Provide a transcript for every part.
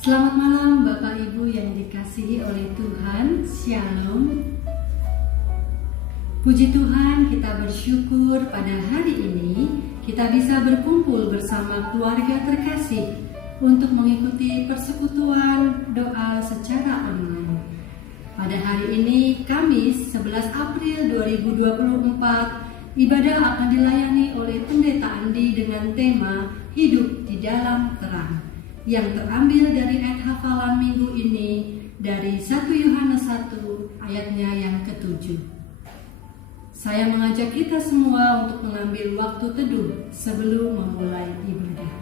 Selamat malam Bapak Ibu yang dikasihi oleh Tuhan. Shalom. Puji Tuhan, kita bersyukur pada hari ini kita bisa berkumpul bersama keluarga terkasih untuk mengikuti persekutuan doa secara online. Pada hari ini, Kamis 11 April 2024, ibadah akan dilayani oleh Pendeta Andi dengan tema Hidup di Dalam Terang, yang terambil dari ayat hafalan minggu ini dari 1 Yohanes 1 ayatnya yang ke-7. Saya mengajak kita semua untuk mengambil waktu teduh sebelum memulai ibadah.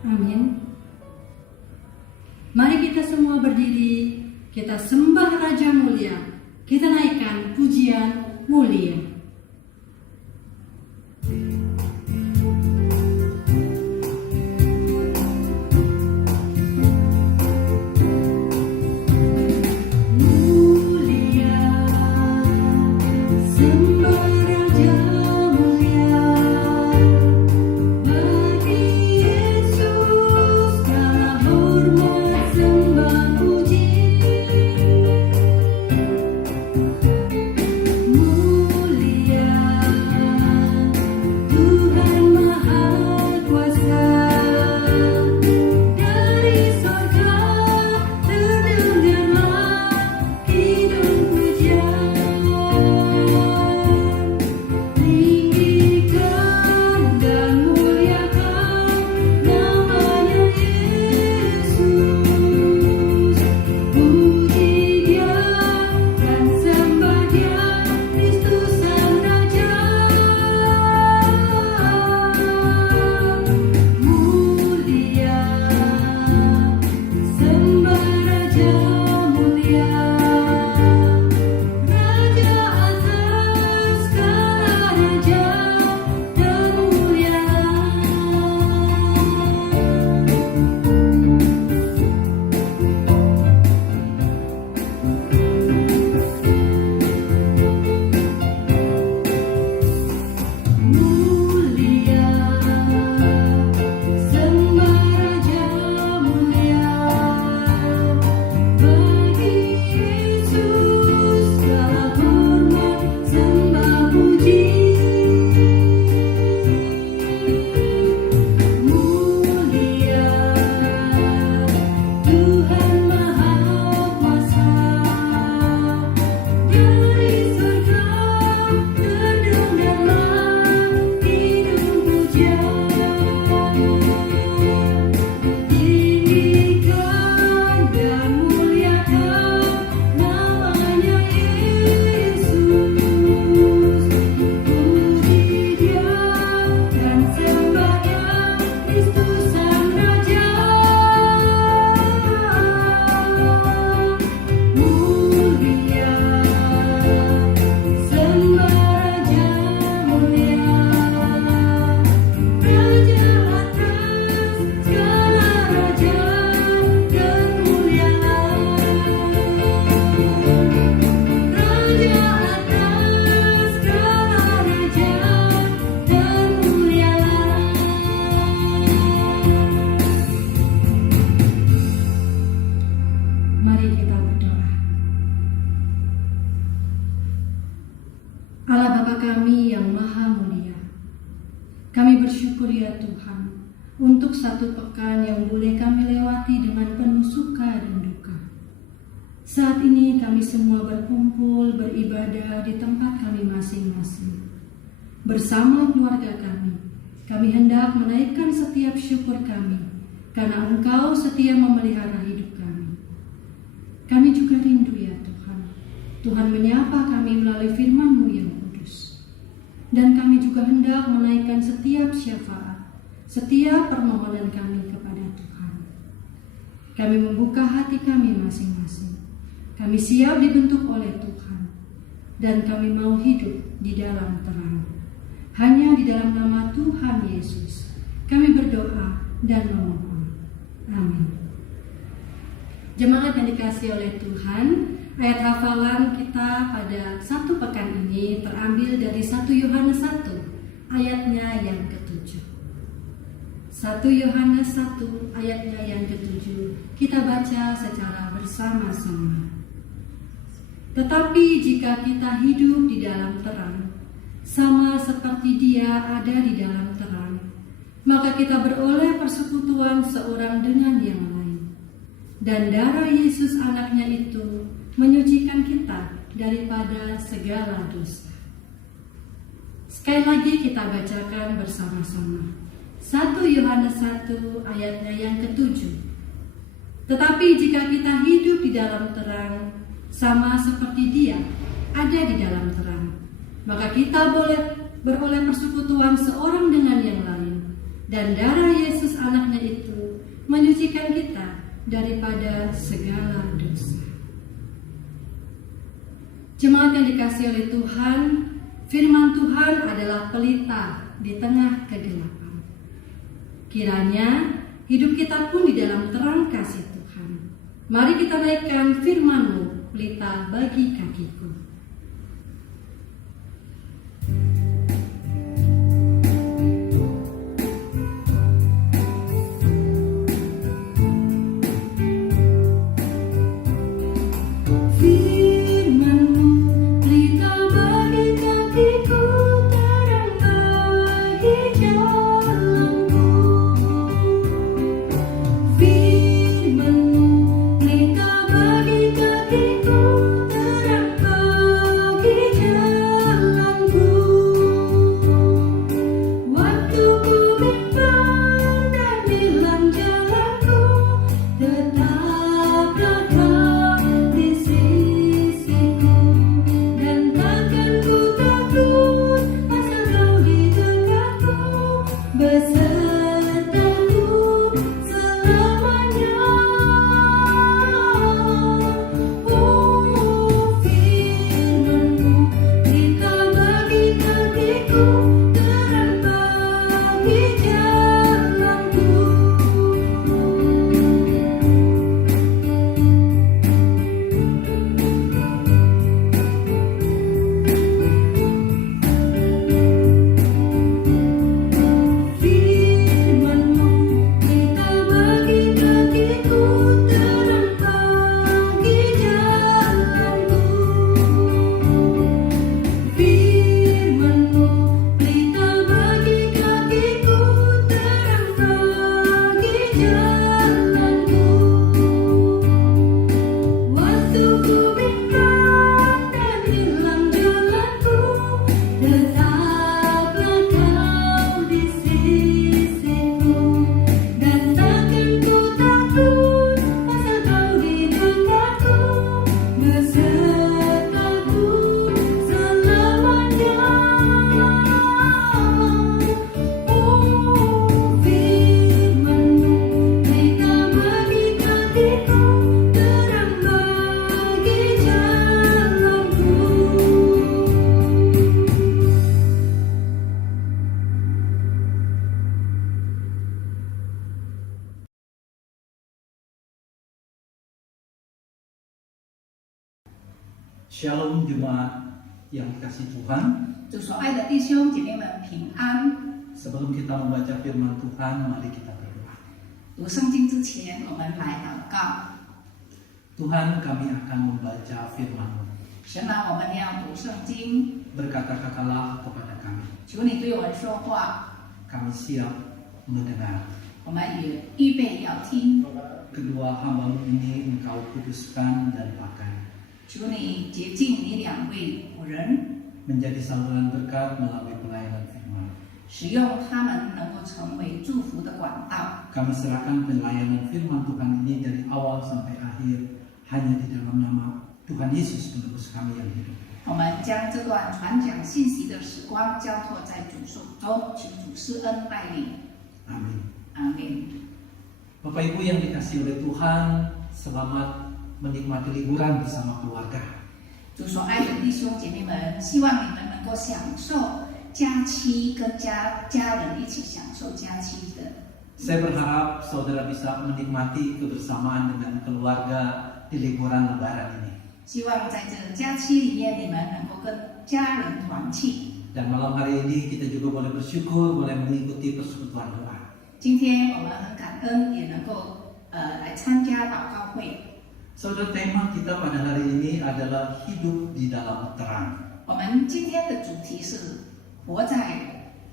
Amin. Mari kita semua berdiri, kita sembah Raja Mulia, kita naikkan pujian mulia. Allah Bapa kami yang Maha Mulia, kami bersyukur ya Tuhan untuk satu pekan yang boleh kami lewati dengan penuh suka dan duka. Saat ini kami semua berkumpul beribadah di tempat kami masing-masing. Bersama keluarga kami hendak menaikkan setiap syukur kami karena Engkau setia memelihara hidup kami. Kami juga rindu ya Tuhan. Tuhan menyapa kami melalui firman-Mu yang kudus. Dan kami juga juga hendak menaikkan setiap syafaat, setiap permohonan kami kepada Tuhan. Kami membuka hati kami masing-masing. Kami siap dibentuk oleh Tuhan, dan kami mau hidup di dalam terang. Hanya di dalam nama Tuhan Yesus kami berdoa dan memohon. Amin. Jemaat yang dikasihi oleh Tuhan, ayat hafalan kita pada satu pekan ini terambil dari 1 Yohanes 1, ayatnya yang ke-7. 1 Yohanes 1, ayatnya yang ke-7, kita baca secara bersama-sama. Tetapi jika kita hidup di dalam terang, sama seperti Dia ada di dalam terang, maka kita beroleh persekutuan seorang dengan yang lain. Dan darah Yesus anaknya itu menyucikan kita daripada segala dosa. Sekali lagi kita bacakan bersama-sama. 1 Yohanes 1 ayatnya yang ke-7. Tetapi jika kita hidup di dalam terang, sama seperti Dia ada di dalam terang, maka kita boleh beroleh persekutuan seorang dengan yang lain. Dan darah Yesus anaknya itu menyucikan kita daripada segala dosa. Jemaat yang dikasihi oleh Tuhan, firman Tuhan adalah pelita di tengah kegelapan. Kiranya hidup kita pun di dalam terang kasih Tuhan. Mari kita naikkan firman-Mu, pelita bagi kakiku. Shalom jemaat yang dikasih Tuhan. 主所爱的弟兄姐妹们平安。 Sebelum kita membaca firman Tuhan, mari kita berdoa. 读圣经之前，我们来祷告。 Tuhan, kami akan membaca firman-Mu. 神啊，我们要读圣经， Berkata-katalah kepada kami. 求你对我们说话， Kami siap mendengar. 我们也预备要听。 Kedua hamba-Mu ini Engkau kuduskan dan pakai 求你洁净你两位仆人， menjadi saluran berkat melalui pelayanan firman. 使用他们能够成为祝福的管道。 Kami serahkan pelayanan firman Tuhan ini dari awal sampai akhir hanya di dalam nama Tuhan Yesus Penebus kami yang hidup. 我们将这段传讲信息的时光交托在主手中，请主施恩带领。 Amin. 阿门。 Bapak Ibu yang dikasihi oleh Tuhan, selamat menikmati liburan bersama keluarga. 主所爱的弟兄姐妹们，希望你们能够享受假期，跟家人一起享受假期的。 Saya berharap saudara bisa menikmati kebersamaan dengan keluarga di liburan Lebaran ini. 希望在这个假期里面，你们能够跟家人团聚。 Dan malam hari ini kita juga boleh bersyukur, boleh mengikuti persekutuan doa. 今天我们很感恩，也能够来参加祷告会。 Saudara, tema kita pada hari ini adalah hidup di dalam terang. 我们今天的主题是活在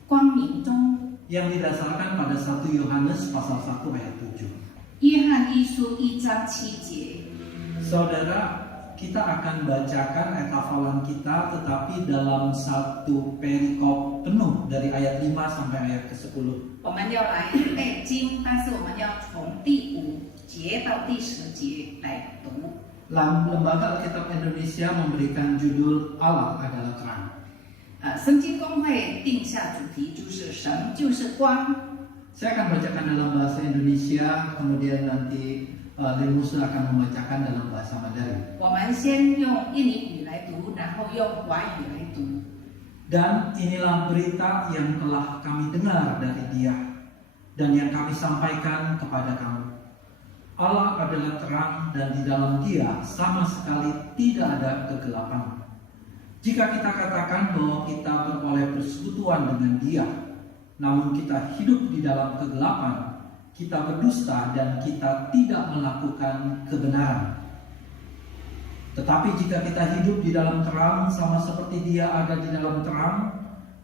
光明中。 Yang didasarkan pada 1 Yohanes pasal 1 ayat 7. 约翰一书1章7节。 Saudara, kita akan bacakan ayat hafalan kita tetapi dalam satu perikop penuh dari ayat 5 sampai ayat ke-10. 我们要来背经，但是我们要从第5节到第10节来读。 Lembaga Alkitab Indonesia memberikan judul Allah adalah terang. 圣经公会定下主题就是神就是光。 Saya akan bacakan dalam bahasa Indonesia, kemudian nanti Lemusa akan membacakan dalam bahasa Mandarin. 我们先用印尼语来读，然后用华语来读。 Dan inilah berita yang telah kami dengar dari Dia dan yang kami sampaikan kepada kamu. Allah adalah terang dan di dalam Dia sama sekali tidak ada kegelapan. Jika kita katakan bahwa kita beroleh persekutuan dengan Dia, namun kita hidup di dalam kegelapan, kita berdusta dan kita tidak melakukan kebenaran. Tetapi jika kita hidup di dalam terang sama seperti Dia ada di dalam terang,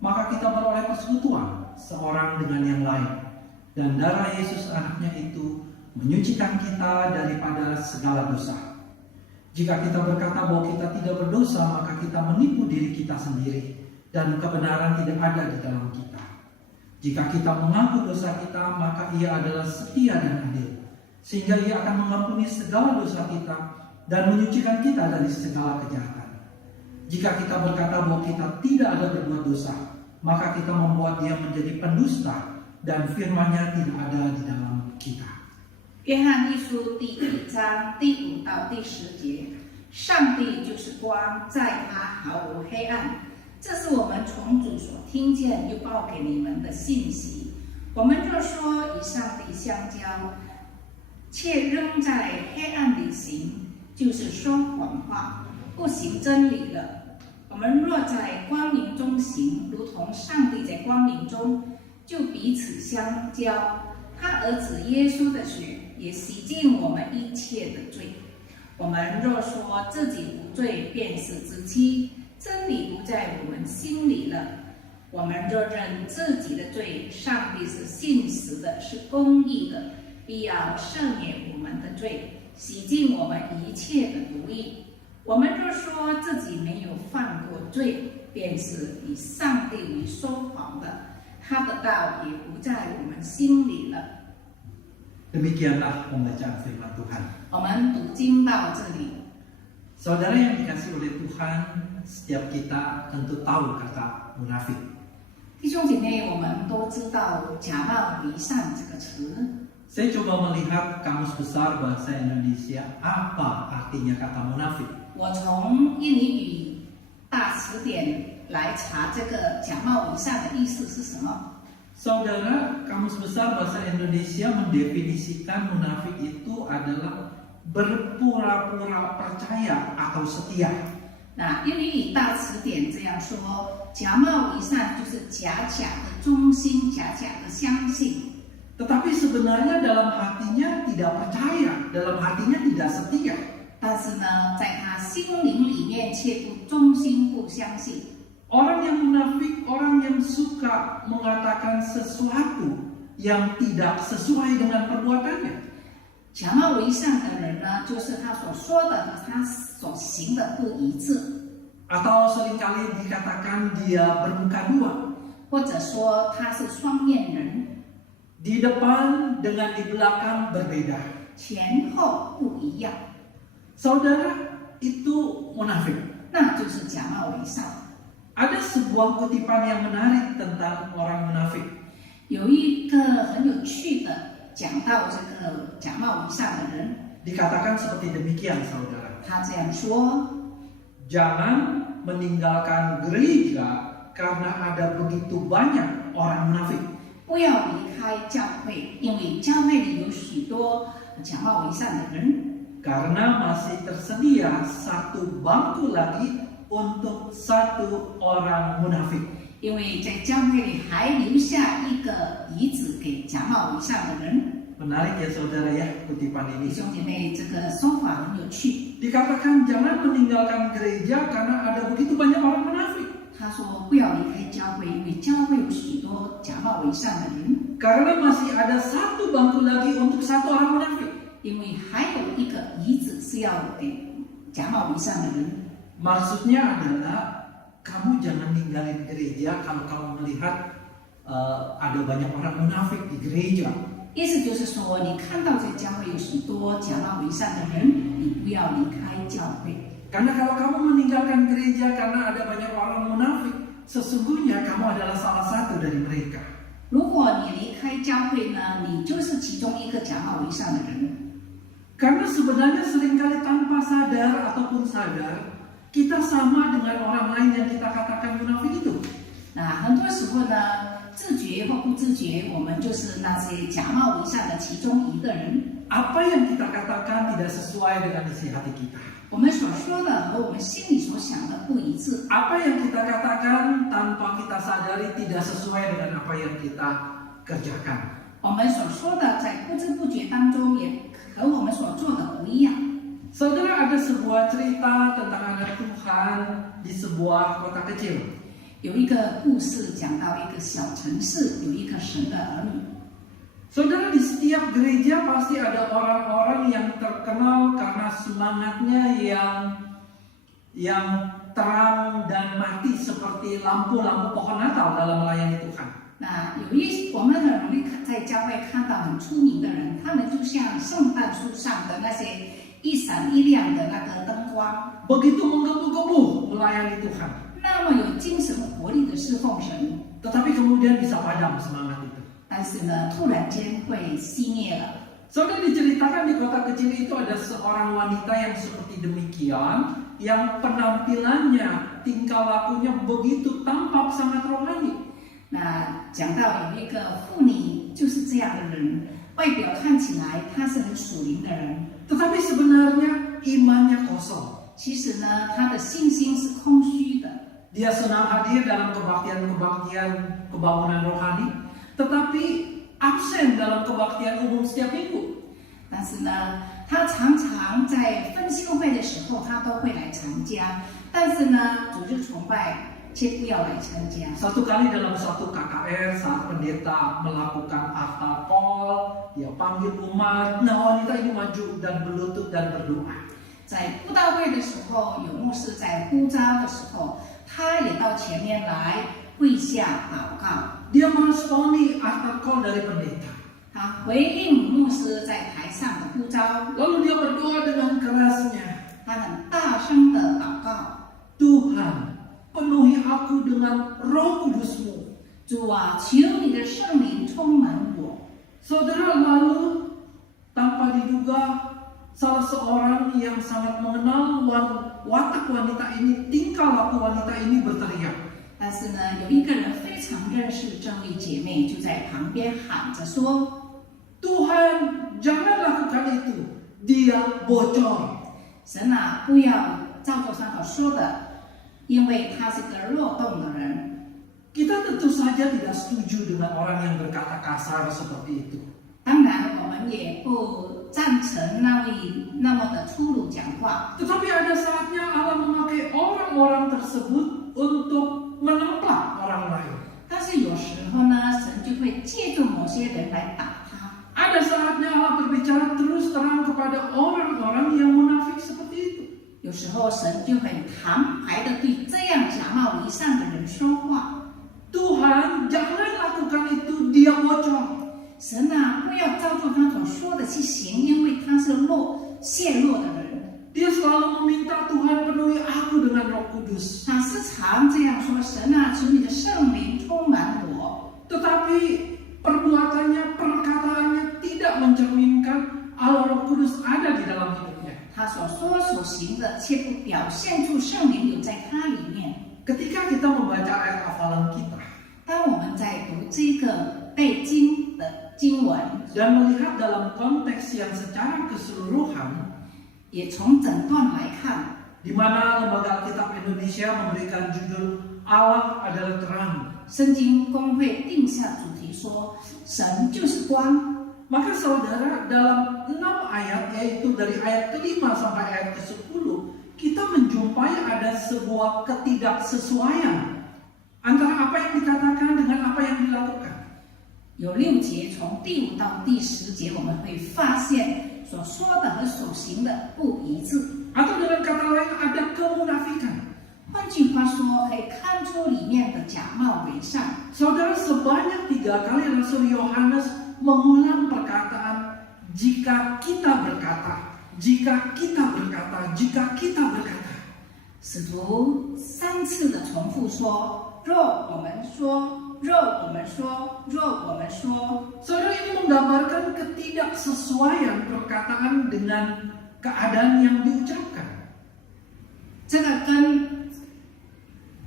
maka kita beroleh persekutuan seorang dengan yang lain. Dan darah Yesus anaknya itu menyucikan kita daripada segala dosa. Jika kita berkata bahwa kita tidak berdosa, maka kita menipu diri kita sendiri dan kebenaran tidak ada di dalam kita. Jika kita mengaku dosa kita, maka Ia adalah setia dan adil, sehingga Ia akan mengampuni segala dosa kita dan menyucikan kita dari segala kejahatan. Jika kita berkata bahwa kita tidak ada berbuat dosa, maka kita membuat Dia menjadi pendusta dan firman-Nya tidak ada di dalam kita. 约翰一书第1章第5到第10节，上帝就是光，在他毫无黑暗。这是我们从主所听见又报给你们的信息。我们若说与上帝相交，却仍在黑暗里行，就是说谎话，不行真理了。我们若在光明中行，如同上帝在光明中，就彼此相交。他儿子耶稣的血也洗净我们一切的罪。我们若说自己无罪，便是自欺，真理不在我们心里了。我们若认自己的罪，上帝是信实的，是公义的，必要赦免我们的罪，洗净我们一切的毒液。我们若说自己没有犯过罪，便是以上帝为说谎的，他的道也不在我们心里了。 Demikianlah pembacaan firman Tuhan. 我们读经到这里。 Saudara yang dikasihi oleh Tuhan, setiap kita tentu tahu kata munafik. 弟兄姐妹，我们都知道“假冒为善”这个词。 Saya coba melihat kamus besar bahasa Indonesia, apa artinya kata munafik. 我从印尼语大词典来查这个“假冒为善”的意思是什么。 Saudara, kamus besar bahasa Indonesia mendefinisikan munafik itu adalah berpura-pura percaya atau setia. 那印尼语大词典这样说：“假冒为善”就是假假的忠心，假假的相信。 Tetapi sebenarnya dalam hatinya tidak percaya, dalam hatinya tidak setia. 但是呢，在他心灵里面却不忠心、不相信。 Orang yang munafik, orang yang suka mengatakan sesuatu yang tidak sesuai dengan perbuatannya. 假冒为善的人呢，就是他所说的和他所行的不一致。 Atau seringkali dikatakan dia bermuka dua. 或者说他是双面人， Di depan dengan di belakang berbeda. 前后不一样。 Saudara, itu munafik. 那就是假冒伪善。 Ada sebuah kutipan yang menarik tentang orang munafik. 有一个很有趣的讲到这个假冒伪善的人， Dikatakan seperti demikian, saudara. 他这样说： Jangan meninggalkan gereja karena ada begitu banyak orang munafik. 不要离开教会，因为教会里有许多假冒伪善的人， Karena masih tersedia satu bangku lagi untuk satu orang munafik. 因为在教会里还留下一个椅子给假冒伪善的人。 Menarik ya saudara ya kutipan 弟 ini. 兄姐妹，这个说法很有趣。 Dikatakan jangan meninggalkan gereja karena ada begitu banyak orang munafik. 他说不要离开教会，因为教会有许多假冒伪善的人， Karena masih ada satu bangku lagi untuk satu orang munafik. 因为还有一个椅子是要给假冒伪善的人。 Maksudnya adalah kamu jangan ninggalin gereja kalau kamu melihat ada banyak orang munafik di gereja. 意思就是说，你看到在教会有许多假冒伪善的人，你不要离开教会。 Karena kalau kamu meninggalkan gereja karena ada banyak orang munafik, sesungguhnya kamu adalah salah satu dari mereka. 如果你离开教会呢，你就是其中一个假冒伪善的人。 Karena sebenarnya seringkali tanpa sadar ataupun sadar, kita sama dengan orang lain yang kita katakan munafik itu. 那很多时候呢，自觉或不自觉，我们就是那些假冒伪善的其中一个人。 Apa yang kita katakan tidak sesuai dengan isi hati kita. 我们所说的和我们心里所想的不一致。 Apa yang kita katakan tanpa kita sadari tidak sesuai dengan apa yang kita kerjakan. 我们所说的在不知不觉当中也和我们所做的不一样。 Saudara, ada sebuah cerita tentang anak Tuhan di sebuah kota kecil. 有一个故事讲到一个小城市，有一个神的儿女。 Saudara, di setiap gereja pasti ada orang-orang yang terkenal karena semangatnya yang terang dan mati seperti lampu-lampu pohon Natal dalam melayani Tuhan. 那我们很容易在教会看到很出名的人，他们就像圣诞树上的那些一闪一亮的那个灯光， Begitu menggebu-gebu melayani Tuhan. 那么有精神活力的侍奉神， Tetapi kemudian bisa padam semangat itu. 但是呢，突然间会熄灭了。 Saudara, diceritakan di kota kecil itu ada seorang wanita yang seperti demikian, yang penampilannya, tingkah lakunya begitu tampak sangat rohani. 那讲到有一个妇女就是这样的人，外表看起来她是很属灵的人， Tetapi sebenarnya imannya kosong. 其实呢，她的信心是空虚的。 Dia senang hadir dalam kebaktian-kebaktian kebangunan rohani, tetapi absen dalam kebaktian umum setiap minggu. 但是呢，她常常在分修会的时候，她都会来参加，但是呢，主日崇拜却不要来参加。 Satu kali dalam satu KKR saat pendeta melakukan altar call, dia panggil umat, nah wanita ini maju dan berlutut dan berdoa. 在布道会的时候，有牧师在呼召的时候，他也到前面来跪下祷告。 Dia meresponi altar call dari pendeta. 他回应牧师在台上的呼召， Lalu dia berdoa dengan kerasnya, 他很大声的祷告 Tuhan, penuhi aku dengan Roh Kudus-Mu. 主啊，求你的圣灵充满我。 Saudara, lalu tanpa diduga salah seorang yang sangat mengenal watak wanita ini, tingkah laku wanita ini berteriak. 但是呢，有一个人非常认识这位姐妹，就在旁边喊着说 Tuhan, jangan lakukan itu. Dia bocor.：“ 神啊，不要照着他所说的，因为他是个漏洞的人。” Kita tentu saja tidak setuju dengan orang yang berkata kasar seperti itu. 当然，我们也不赞成那位那么的粗鲁讲话。 Tetapi ada saatnya Allah memakai orang-orang tersebut untuk menemplak orang lain. 但是有时候呢，神就会借助某些人来打他。 Ada saatnya Allah berbicara terus terang kepada orang-orang yang munafik seperti itu. 有时候神就很坦白的对这样假冒伪善的人说话。 Tuhan, jangan lakukan itu, dia bocor. 神啊，不要照着他所说的去行，因为他是泄露的人。Dia selalu meminta Tuhan penuhi aku dengan Roh Kudus. 他时常这样说：“神啊，求你的圣灵充满我。” Tetapi perbuatannya, perkataannya tidak mencerminkan Allah Roh Kudus ada di dalam hidupnya. 他所说所行的，却不表现出圣灵有在他里面。 Ketika kita membaca ayat hafalan kita 当我们在读这个背经的经文， dan melihat dalam konteks yang secara keseluruhan, 也从整段来看， di mana Lembaga Alkitab Indonesia memberikan judul Allah adalah terang. 圣经公会定下主题说，神就是光。 Maka saudara, dalam 6 ayat, yaitu dari ayat ke-5 sampai ayat ke-10, kita menjumpai ada sebuah ketidaksesuaian antara apa yang dikatakan dengan apa yang dilakukan. 有6节，从第5到第10节，我们会发现所说的和所行的不一致。 Atau dengan kata lain, ada kemunafikan. 换句话说，可以看出里面的假冒伪善。 Saudara, sebanyak 3 kali Rasul Yohanes mengulang perkataan jika kita berkata, jika kita berkata, jika kita berkata. 使徒3次的重复说：“若我们说，若我们说，若我们说。” Saudara, ini menggambarkan ketidaksesuaian perkataan dengan keadaan yang diucapkan. 这个跟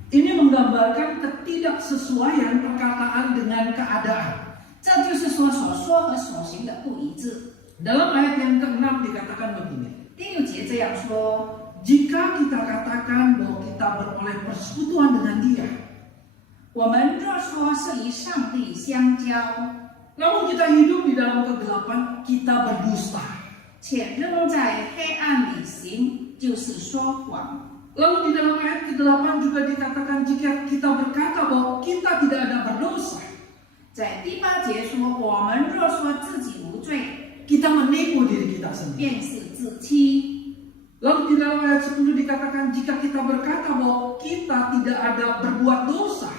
Ini menggambarkan ketidaksesuaian perkataan dengan keadaan. 这就是说所说和所行的不一致。 Dalam ayat yang ke-6 dikatakan begini. 第6节这样说： Jika kita katakan bahwa kita beroleh persekutuan dengan Dia, 我们若说是与上帝相交， namun kita hidup di dalam kegelapan, kita berdusta. 且仍在黑暗里行，就是说谎。 Lalu di dalam ayat ke-8 juga dikatakan jika kita berkata bahwa kita tidak ada berdosa, 在第8节说：我们若说自己无罪， kita menipu diri kita sendiri. 便是自欺。 Lalu di dalam ayat 10 dikatakan jika kita berkata bahwa kita tidak ada berbuat dosa,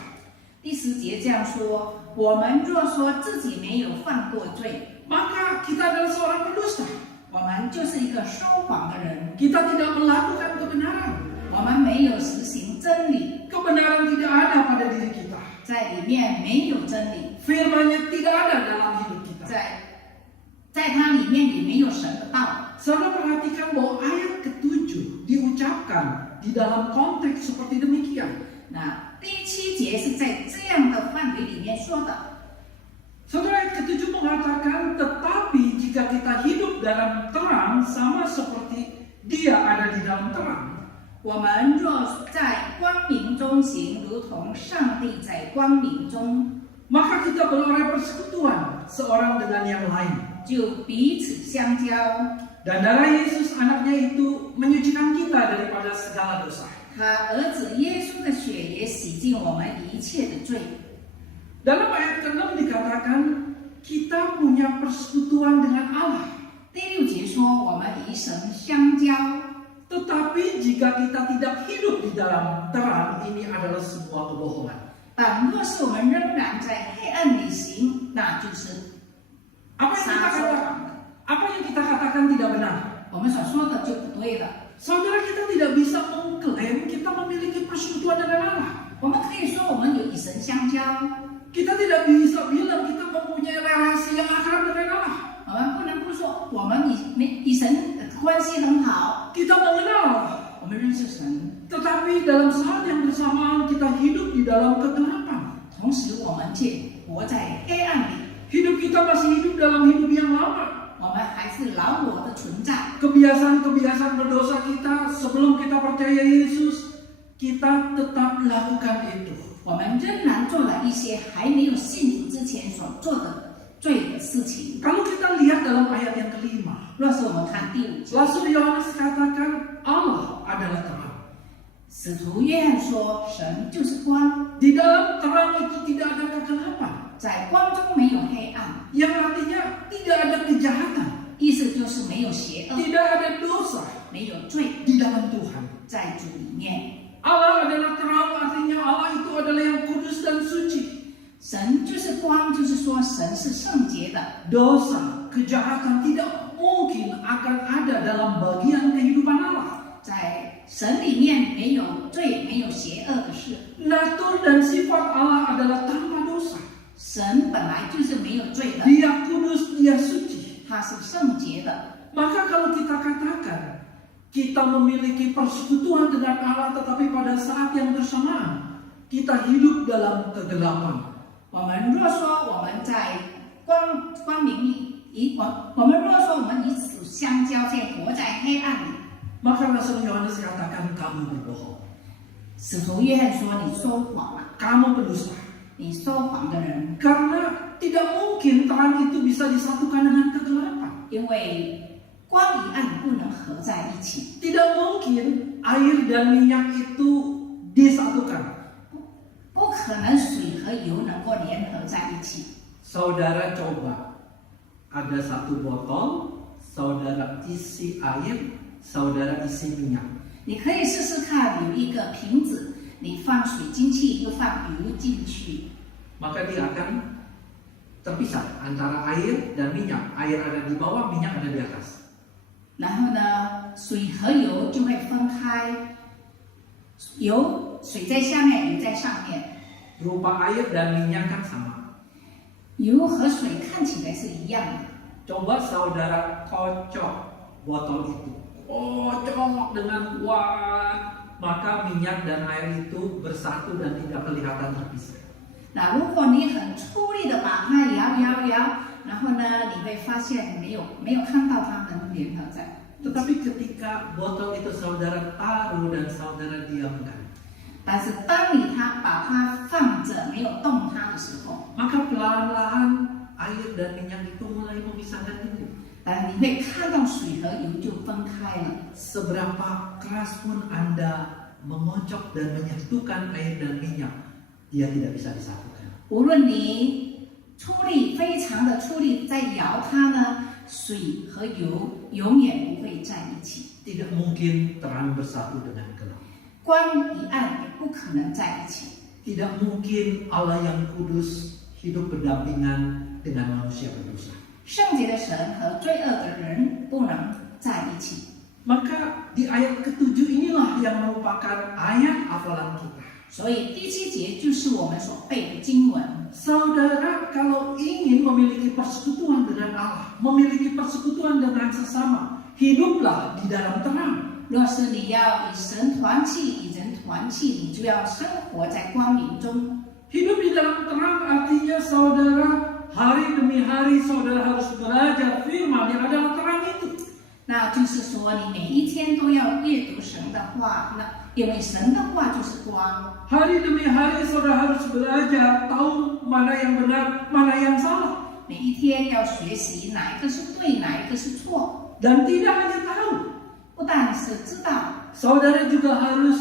第10节这样说：我们若说自己没有犯过罪， maka kita adalah seorang pendusta. 我们就是一个说谎的人， Kita tidak melakukan kebenaran. 我们没有实行真理， Kebenaran tidak ada pada diri kita. 在里面没有真理， Firman-Nya tidak ada dalam hidup kita. 在它里面也没有神的道。 Saudara perhatikan bahwa ayat ke-7 diucapkan di dalam konteks seperti demikian. 那第7节是在这样的范围里面说的。 Saudara, ayat ke-7 mengatakan, tetapi jika kita hidup dalam terang sama seperti Dia ada di dalam terang, 我们若在光明中行，如同上帝在光明中， maka kita beroleh persekutuan seorang dengan yang lain. 就彼此相交。 Dan darah Yesus anaknya itu menyucikan kita daripada segala dosa. 他儿子耶稣的血也洗净我们一切的罪。 Dalam ayat ke-6 dikatakan kita punya persekutuan dengan Allah. 第6节说我们与神相交， Tetapi jika kita tidak hidup di dalam terang, ini adalah sebuah kebohongan. 但若是我们仍然在黑暗里行，那就是 Apa yang kita 撒说 katakan, 谎的。 apa yang kita katakan tidak benar. 我们所说的就不对了。 Saudara, kita tidak bisa mengklaim kita memiliki persekutuan dengan Allah. 我们可以说我们有与神相交， Kita tidak bisa bilang kita mempunyai relasi yang akrab dengan Allah. 我们不能不说我们与神关系很好， Kita mengenal Allah. 我们认识神， Tetapi dalam saat yang bersamaan kita hidup di dalam kegelapan. 同时我们却活在黑暗里， Hidup kita masih hidup dalam hidup yang lama. 我们还是老我的存在。 Kebiasaan-kebiasaan berdosa kita sebelum kita percaya Yesus, kita tetap lakukan itu. 我们仍然做了一些还没有信主之前所做的罪的事情。 Kalau kita lihat dalam ayat yang ke-5, 若是我们看第5节， Rasul Yohanes katakan Allah adalah terang. 使徒约翰说：“神就是光， Di dalam terang itu tidak ada kegelapan, 在光中没有黑暗， yang artinya tidak ada kejahatan, 意思就是没有邪恶， tidak ada dosa 没有罪， di dalam Tuhan. 在主里面。 Allah adalah terang, artinya Allah itu adalah yang kudus dan suci. 神就是光，就是说神是圣洁的， Dosa, kejahatan tidak mungkin akan ada dalam bagian kehidupan Allah. 在神里面没有罪，没有邪恶的事。 Natur dan sifat Allah adalah tanpa dosa. 神本来就是没有罪的， Dia kudus, dia suci. 他是圣洁的。 Maka kalau kita katakan kita memiliki persekutuan dengan Allah, tetapi pada saat yang bersamaan kita hidup dalam kegelapan. 我们若说我们在光明里，我们若说我们与主相交，却活在黑暗里， Maka Rasul Yohanes katakan kamu berbohong, 使徒约翰说你说谎了， kamu pendusta. 你说谎的人， Karena tidak mungkin terang itu bisa disatukan dengan kegelapan. 因为光与暗不能合在一起， Tidak mungkin air dan minyak itu disatukan. 不可能水和油能够联合在一起。 Saudara coba, ada satu botol, saudara isi air, saudara isi minyak. 你可以试试看，有一个瓶子，你放水进去，又放油进去， Maka dia akan terpisah antara air dan minyak. Air ada di bawah, minyak ada di atas. 然后呢，水和油就会分开，水在下面，油在上面。 Rupa air dan minyak kan sama. 油和水看起来是一样的， Coba saudara kocok botol itu, kocok dengan kuat, maka minyak dan air itu bersatu dan tidak kelihatan terpisah. 那如果你很出力的把它摇，然后呢，你会发现没有看到它们联合在。 Tetapi ketika botol itu saudara taruh dan saudara diamkan, 但是当你把它放着没有动它的时候， maka pelan-pelan air dan minyak itu mulai memisahkan diri. 你会看到水和油就分开了。 Seberapa keras pun Anda mengocok dan menyatukan air dan minyak, dia tidak bisa disatukan. 无论你出力非常的出力在摇它呢，水和油永远不会在一起， Tidak mungkin terang bersatu dengan gelap. 光与暗也不可能在一起。 Tidak mungkin Allah yang kudus hidup berdampingan dengan manusia berdosa. 圣洁的神和罪恶的人不能在一起。 Maka di ayat ke-7 inilah yang merupakan ayat hafalan kita. 所以第7节就是我们所背的经文。 Saudara kalau ingin memiliki persekutuan dengan Allah, memiliki persekutuan dengan sesama, hiduplah di dalam terang. 若是你要与神团契、与人团契，你就要生活在光明中。 Hidup di dalam terang artinya saudara hari demi hari saudara harus belajar firman yang adalah terang itu. 那就是说，你每一天都要阅读神的话，因为神的话就是光。 Hari demi hari saudara harus belajar tahu mana yang benar, mana yang salah. 每一天要学习哪一个是对，哪一个是错。 Dan tidak hanya tahu, 不但是知道， saudara juga harus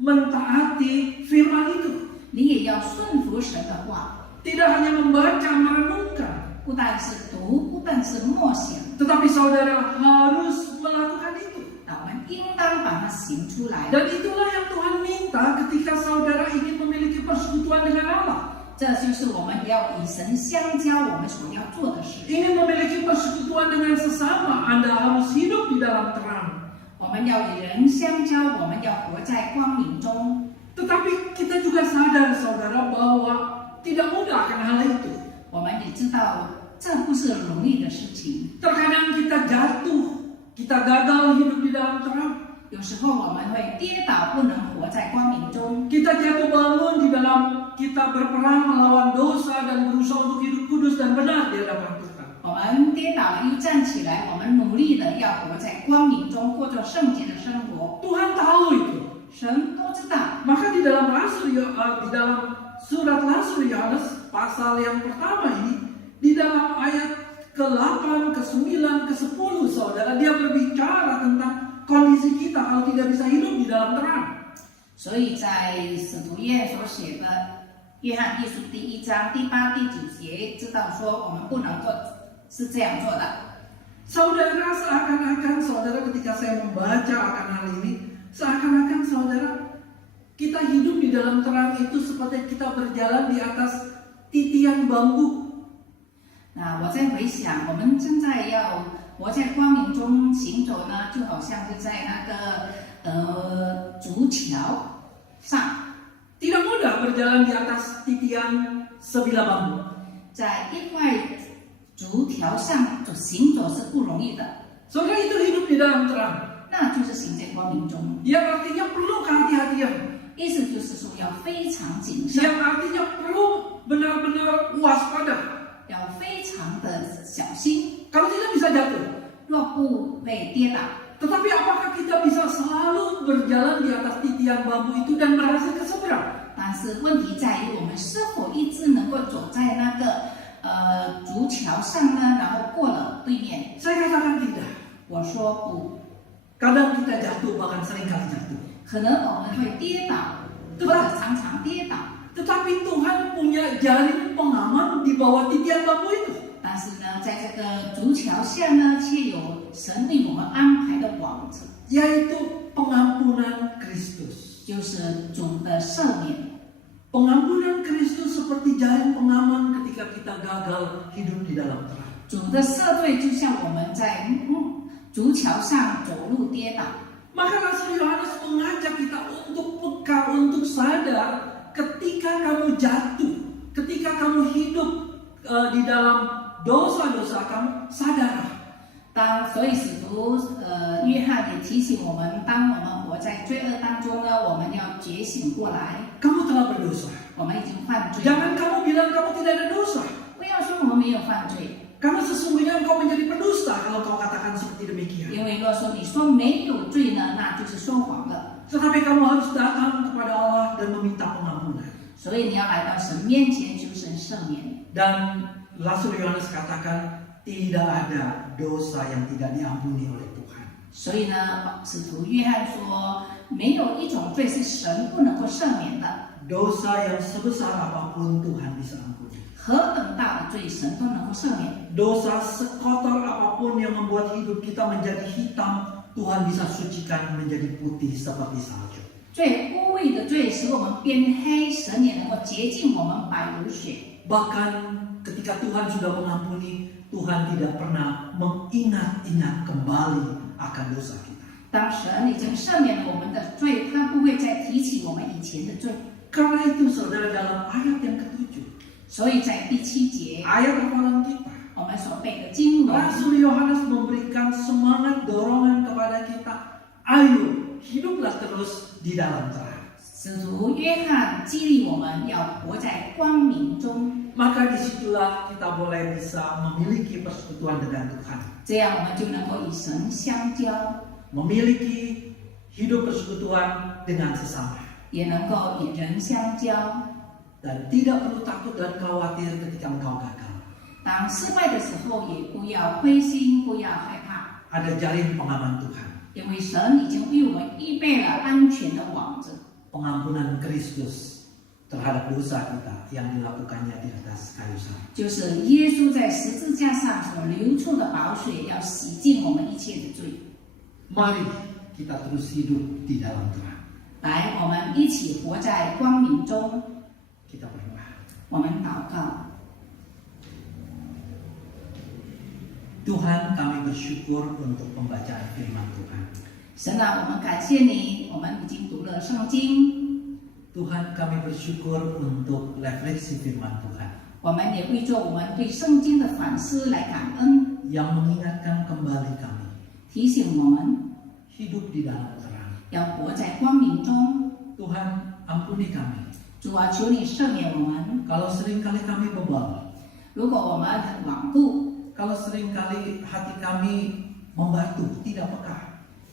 mentaati firman itu. 你也要顺服神的话。 Tidak hanya membaca, merenungkan, 不但是读，不但是默想， tetapi saudara harus melakukan itu. 那我们应当把它行出来。 Dan itulah yang Tuhan minta ketika saudara ingin memiliki persekutuan dengan Allah. 这就是我们要与神相交，我们所要做的事。 Ingin memiliki persekutuan dengan sesama, Anda harus hidup di dalam terang. 我们要与人相交，我们要活在光明中。 Tetapi kita juga sadar saudara bahwa tidak mudah akan hal itu. 我们也知道，这不是容易的事情。 Terkadang kita jatuh, kita gagal hidup di dalam terang. 有时候我们会跌倒，不能活在光明中。 Kita jatuh bangun di dalam kita berperang melawan dosa dan berusaha untuk hidup kudus dan benar di hadapan Tuhan. 我们跌倒了又站起来，我们努力的要活在光明中，过着圣洁的生活。 Tuhan tahu itu. 神都知道。 Maka di dalam surat Rasul Yohanes pasal yang pertama ini, di dalam ayat ke-8, ke-9, ke-10 saudara, dia berbicara tentang kondisi kita kalau tidak bisa hidup di dalam terang. 所以在使徒约翰所写的约翰一书第1章第8、第9节，知道说我们不能够是这样做的。 Saudara, seakan-akan saudara ketika saya membaca akan hal ini, seakan-akan saudara kita hidup di dalam terang itu seperti kita berjalan di atas titian bambu. 那我在回想，我们正在要活在光明中行走呢，就好像是在那个竹桥上， Tidak mudah berjalan di atas titian sebilah bambu. 在一块竹条上行走是不容易的， Saudara, itu hidup di dalam terang. 那就是行在光明中。 Yang artinya perlu kehati-hatian. 意思就是说要非常谨慎， Yang artinya perlu benar-benar waspada. 要非常的小心， Kalau tidak bisa jatuh. 若不会跌倒。 Tetapi apakah kita bisa selalu berjalan di atas titian bambu itu dan berhasil ke seberang? 但是问题在于，我们是否一直能够走在那个竹桥上呢？然后过了对面？ Saya katakan tidak. 我说不， Kadang kita jatuh, bahkan seringkali jatuh. 可能我们会跌倒，或者常常跌倒。 Tetapi Tuhan punya jaring pengaman di bawah titian bambu itu. 但是呢，在这个竹桥下呢，却有神为我们安排的网子， Yaitu pengampunan Kristus. 就是主的赦免。 Pengampunan Kristus seperti jaring pengaman ketika kita gagal hidup di dalam terang. 主的赦罪就像我们在竹桥上走路跌倒。 Maka Rasul Yohanes mengajak kita untuk peka, untuk sadar ketika kamu jatuh, ketika kamu hidup di dalam dosa-dosa kamu, sadarlah. 所以使徒约翰也提醒我们，当我们活在罪恶当中呢，我们要觉醒过来， Kamu telah berdosa. 我们已经犯罪。 Jangan kamu bilang kamu tidak ada dosa. 不要说我们没有犯罪， Karena sesungguhnya engkau menjadi pendusta kalau kau katakan seperti demikian. 因为若说你说没有罪呢，那就是说谎了。 Tetapi kamu harus datang kepada Allah dan meminta pengampunan. 所以你要来到神面前求神赦免。 Dan Rasul Yohanes katakan tidak ada dosa yang tidak diampuni oleh Tuhan. 所以呢，使徒约翰说，没有一种罪是神不能够赦免的， Dosa yang sebesar apapun Tuhan bisa ampuni. 何等大的罪神都能够赦免。 Dosa sekotor apapun yang membuat hidup kita menjadi hitam, Tuhan bisa sucikan menjadi putih seperti salju. 最污秽的罪使我们变黑，神也能够洁净我们白如雪。 Bahkan ketika Tuhan sudah mengampuni, Tuhan tidak pernah mengingat-ingat kembali akan dosa kita. 当神已经赦免了我们的罪，他不会再提起我们以前的罪。 Karena itu saudara, dalam ayat yang ke-7, 所以在第7节， ayat hafalan kita, 我们所背的经文， Rasul Yohanes memberikan semangat dorongan kepada kita, ayo hiduplah terus di dalam terang. 使徒约翰激励我们要活在光明中， Maka disitulah kita boleh bisa memiliki persekutuan dengan Tuhan, 这样我们就能够与神相交， memiliki hidup persekutuan dengan sesama, 也能够与人相交。 dan tidak perlu takut dan khawatir ketika engkau gagal. 当失败的时候，也不要灰心，不要害怕， Ada jaring pengaman Tuhan, 因为神已经为我们预备了安全的网子， pengampunan Kristus terhadap dosa kita yang dilakukannya di atas kayu salib. 就是耶稣在十字架上所流出的宝水，要洗净我们一切的罪。 Mari kita terus hidup di dalam terang. 来，我们一起活在光明中。 Kita berdoa. 我们祷告， Tuhan, kami bersyukur untuk pembacaan firman Tuhan. 神啊，我们感谢你，我们已经读了圣经， Tuhan, kami bersyukur untuk refleksi firman Tuhan 我们也为着我们对圣经的反思来感恩， yang mengingatkan kembali kami 提醒我们 hidup di dalam terang. 要活在光明中。 Tuhan, ampuni kami 主啊，求你赦免我们， kalau seringkali kami bebal, 如果我们很顽固， kalau seringkali hati kami membatu, tidak peka.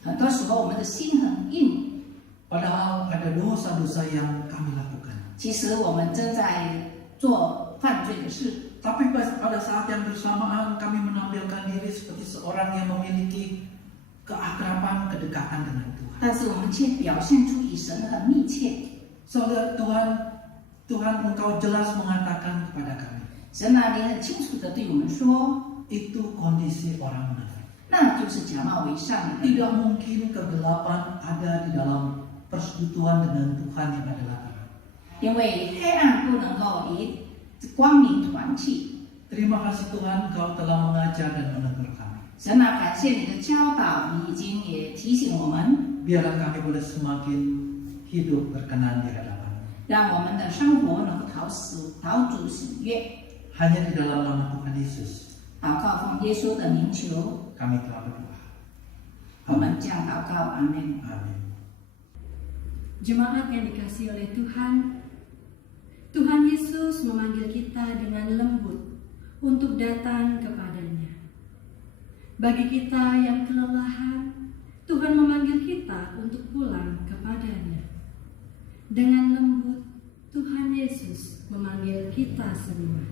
很多时候我们的心很硬， Padahal ada dosa-dosa yang kami lakukan. 其实我们正在做犯罪的事。 Tapi pada saat yang bersamaan kami menampilkan diri seperti seorang yang memiliki keakraban, kedekatan dengan Tuhan. 但是我们却表现出与神很密切。 Saudara, Tuhan Engkau jelas mengatakan kepada kami, 神啊，你很清楚的对我们说， itu kondisi orang munafik. 那就是假冒为善的人。 Tidak mungkin kegelapan ada di dalam persekutuan dengan Tuhan yang adalah terang. 因为黑暗不能够与光明团契。 Terima kasih Tuhan, Engkau telah mengajar dan menegur kami. 神啊，感谢你的教导，你已经也提醒我们。biarlah kami boleh semakin hidup berkenan di hadapan-Mu. 让我们的生活能够讨主喜悦。 Hanya di dalam nama Tuhan Yesus 祷告奉耶稣的名求， kami telah berdoa. 我们这样祷告，阿门。 Amin. Jemaat yang dikasihi oleh Tuhan, Tuhan Yesus memanggil kita dengan lembut untuk datang kepadanya. Bagi kita yang kelelahan, Tuhan memanggil kita untuk pulang kepadanya. Dengan lembut, Tuhan Yesus memanggil kita semua.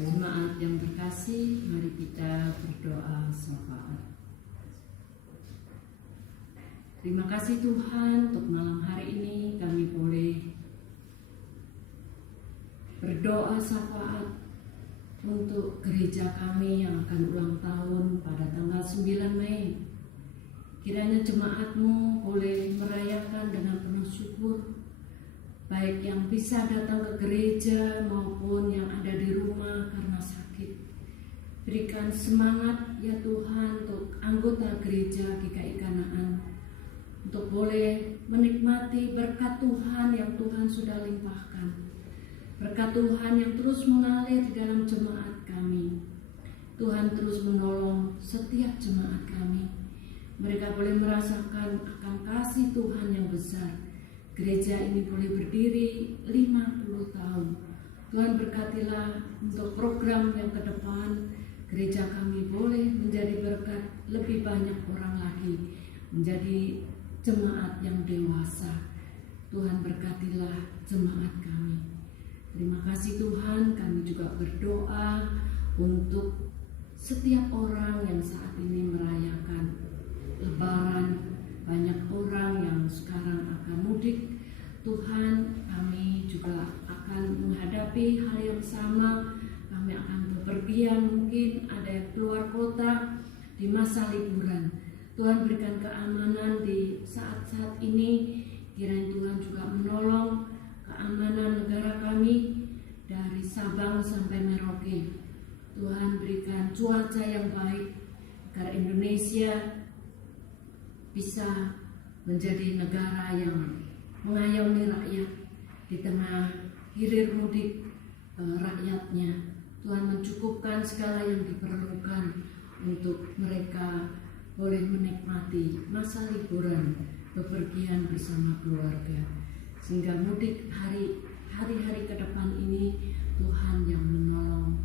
Jemaat yang terkasih, mari kita berdoa syafaat. Terima kasih Tuhan untuk malam hari ini kami boleh berdoa syafaat untuk gereja kami yang akan ulang tahun pada tanggal 9 Mei. Kiranya jemaatmu boleh merayakan dengan penuh syukur, baik yang bisa datang ke gereja maupun yang ada di rumah karena sakit. Berikan semangat ya Tuhan untuk anggota gereja GKI Kanaan, untuk boleh menikmati berkat Tuhan yang Tuhan sudah limpahkan. Berkat Tuhan yang terus mengalir di dalam jemaat kami. Tuhan terus menolong setiap jemaat kami. Mereka boleh merasakan akan kasih Tuhan yang besar. Gereja ini boleh berdiri 50 tahun. Tuhan berkatilah untuk program yang ke depan. Gereja kami boleh menjadi berkat lebih banyak orang lagi, menjadi jemaat yang dewasa. Tuhan berkatilah jemaat kami. Terima kasih Tuhan, kami juga berdoa untuk setiap orang yang saat ini merayakan Lebaran. Banyak orang yang sekarang akan mudik. Tuhan, kami juga akan menghadapi hal yang sama. Kami akan bepergian, mungkin ada yang keluar kota di masa liburan. Tuhan berikan keamanan di saat-saat ini. Kiranya Tuhan juga menolong keamanan negara kami dari Sabang sampai Merauke. Tuhan berikan cuaca yang baik agar Indonesia bisa menjadi negara yang mengayomi rakyat di tengah hilir mudik rakyatnya. Tuhan mencukupkan segala yang diperlukan untuk mereka boleh menikmati masa liburan bepergian bersama keluarga, sehingga mudik hari-hari ke depan ini Tuhan yang menolong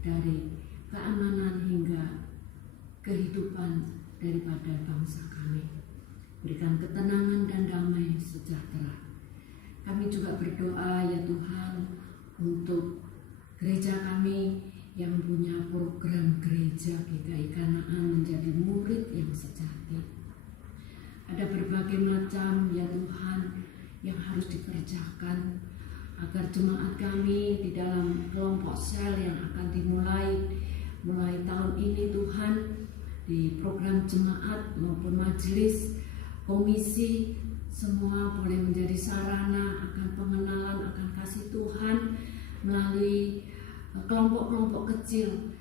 dari keamanan hingga kehidupan daripada bangsa kami. Berikan ketenangan dan damai sejahtera. Kami juga berdoa ya Tuhan untuk gereja kami yang punya program gereja GKI Kanaan menjadi murid yang sejati. Ada berbagai macam ya Tuhan yang harus dikerjakan agar jemaat kami di dalam kelompok sel yang akan mulai tahun ini Tuhan, di program jemaat maupun majelis, komisi, semua boleh menjadi sarana akan pengenalan akan kasih Tuhan melalui kelompok-kelompok kecil.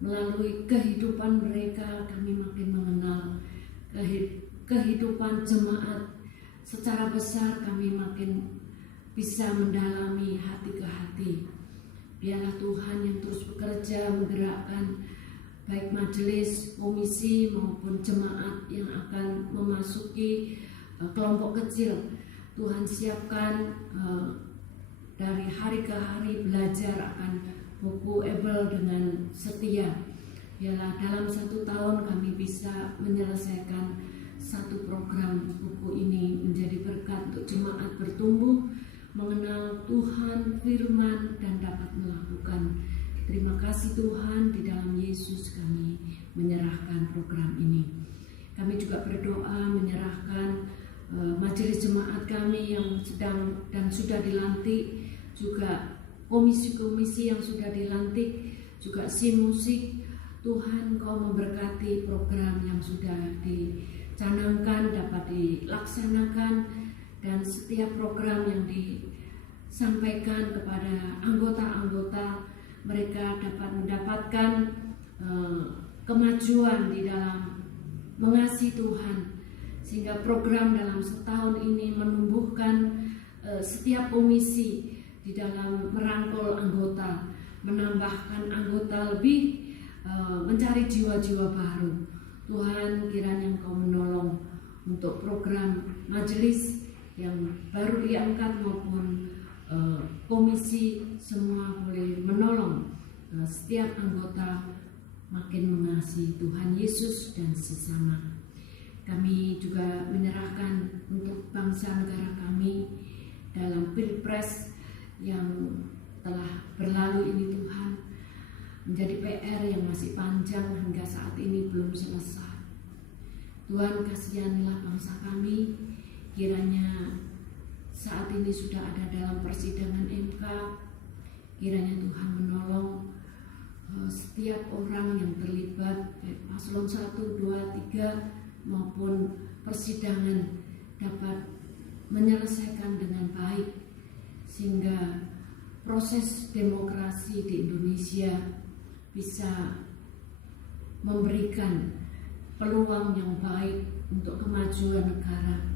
Melalui kehidupan mereka kami makin mengenal kehidupan jemaat secara besar, kami makin bisa mendalami hati ke hati. Biarlah Tuhan yang terus bekerja menggerakkan baik majelis, komisi maupun jemaat yang akan memasuki kelompok kecil. Tuhan siapkan dari hari ke hari belajar akan buku Ebel dengan setia. Biarlah dalam 1 tahun kami bisa menyelesaikan satu program buku ini menjadi berkat untuk jemaat bertumbuh, mengenal Tuhan, firman, dan dapat melakukan. Terima kasih Tuhan, di dalam Yesus kami menyerahkan program ini. Kami juga berdoa menyerahkan majelis jemaat kami yang sedang dan sudah dilantik, juga komisi-komisi yang sudah dilantik, juga si musik. Tuhan, Kau memberkati program yang sudah dicanangkan dapat dilaksanakan, dan setiap program yang disampaikan kepada anggota-anggota, mereka dapat mendapatkan kemajuan di dalam mengasihi Tuhan, sehingga program dalam setahun ini menumbuhkan setiap komisi di dalam merangkul anggota, menambahkan anggota lebih, mencari jiwa-jiwa baru. Tuhan, kiranya Engkau menolong untuk program majelis yang baru diangkat maupun komisi, semua boleh menolong setiap anggota makin mengasihi Tuhan Yesus dan sesama. Kami juga menyerahkan untuk bangsa negara kami dalam pilpres yang telah berlalu ini Tuhan, menjadi PR yang masih panjang hingga saat ini belum selesai. Tuhan, kasihanilah bangsa kami, kiranya saat ini sudah ada dalam persidangan MK, kiranya Tuhan menolong setiap orang yang terlibat, baik paslon 1, 2, 3 maupun persidangan, dapat menyelesaikan dengan baik, sehingga proses demokrasi di Indonesia bisa memberikan peluang yang baik untuk kemajuan negara.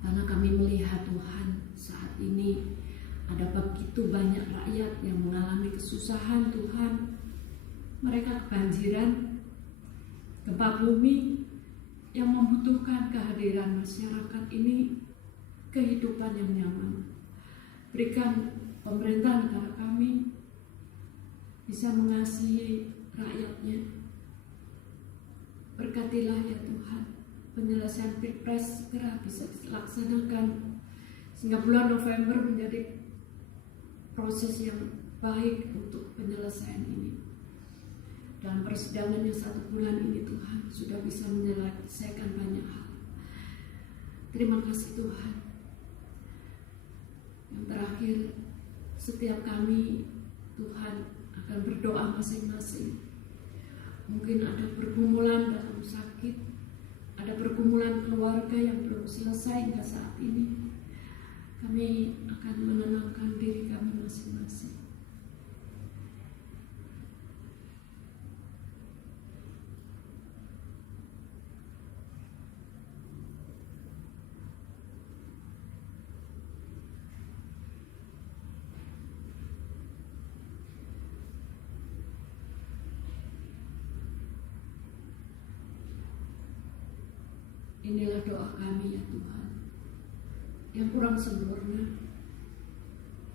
Karena kami melihat Tuhan, saat ini ada begitu banyak rakyat yang mengalami kesusahan Tuhan. Mereka kebanjiran, gempa bumi, yang membutuhkan kehadiran masyarakat ini kehidupan yang nyaman. Berikan pemerintah negara kami bisa mengasihi rakyatnya. Berkatilah ya Tuhan, penyelesaian Pilpres segera bisa dilaksanakan sehingga bulan November menjadi proses yang baik untuk penyelesaian ini. Dalam persidangan yang 1 bulan ini Tuhan sudah bisa menyelesaikan banyak hal. Terima kasih Tuhan. Yang terakhir, setiap kami Tuhan akan berdoa masing-masing. Mungkin ada pergumulan dalam sakit, ada pergumulan keluarga yang belum selesai hingga saat ini. Kami akan menenangkan diri kami masing-masing. Inilah doa kami ya Tuhan, yang kurang sempurna,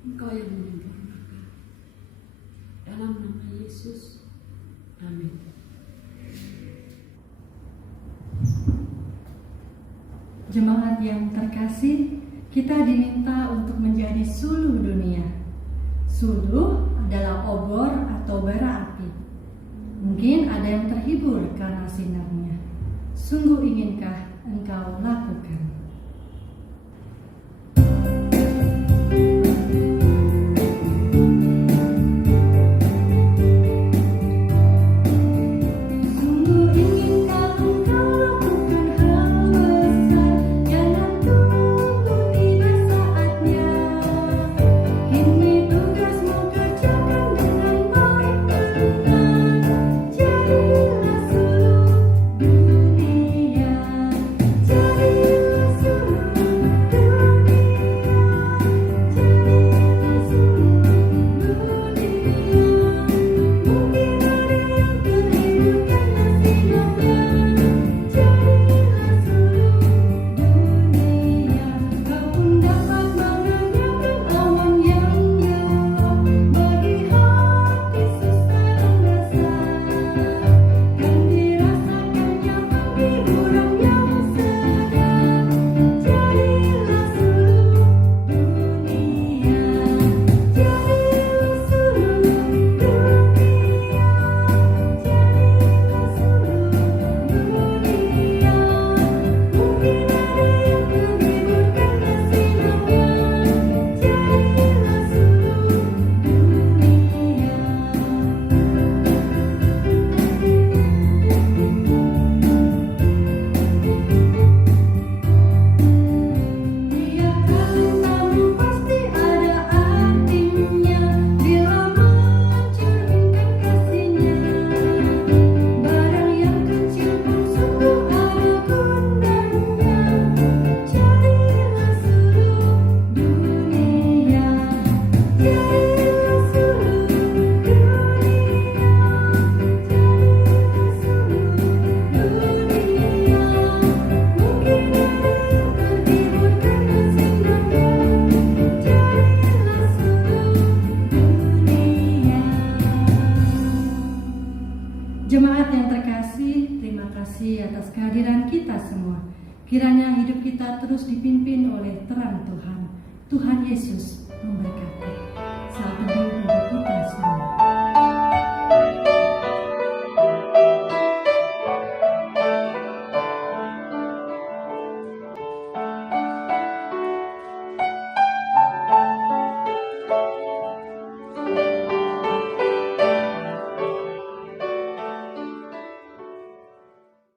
Engkau yang menyempurnakan. Dalam nama Yesus, amin. Jemaat yang terkasih, kita diminta untuk menjadi suluh dunia. Suluh adalah obor atau bara api. Mungkin ada yang terhibur karena sinarnya. Sungguh inginkah engkau lakukan? Jemaat yang terkasih, terima kasih atas kehadiran kita semua. Kiranya hidup kita terus dipimpin oleh terang Tuhan. Tuhan Yesus memberkati.